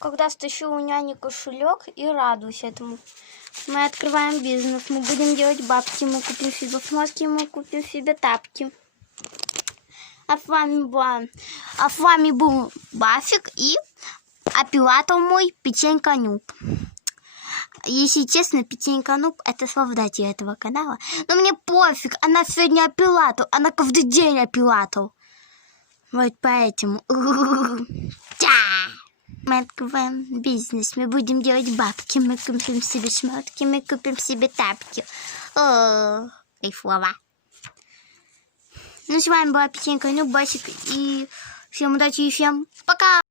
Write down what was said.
Когда стащу у няни кошелек и радуюсь этому. Мы открываем бизнес, мы будем делать бабки, мы купим себе смазки, мы купим себе тапки. А с вами был Бафик и оператор мой Печенька Нуб. Если честно, Печенька Нуб — это создатель этого канала. Но мне пофиг, она сегодня оператор, она каждый день оператор. Вот поэтому. Мы открываем бизнес, мы будем делать бабки, мы купим себе шмотки, мы купим себе тапки. О, кайфово. Ну, с вами была Печенька Нуб, Басик, и всем удачи и всем пока!